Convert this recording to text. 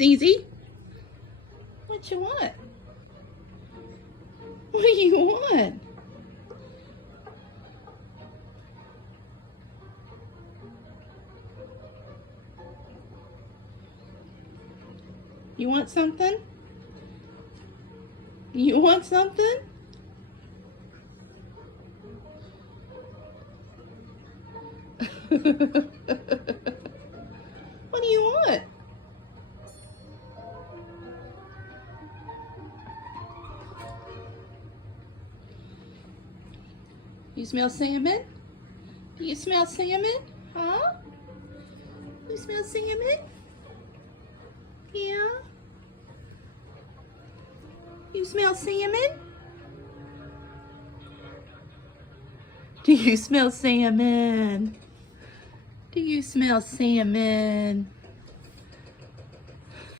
Sneezy. What you want? What do you want? You want something? You want something? What do you want? You smell salmon? Do you smell salmon? Huh? You smell salmon? Yeah? You smell salmon? Do you smell salmon? Do you smell salmon?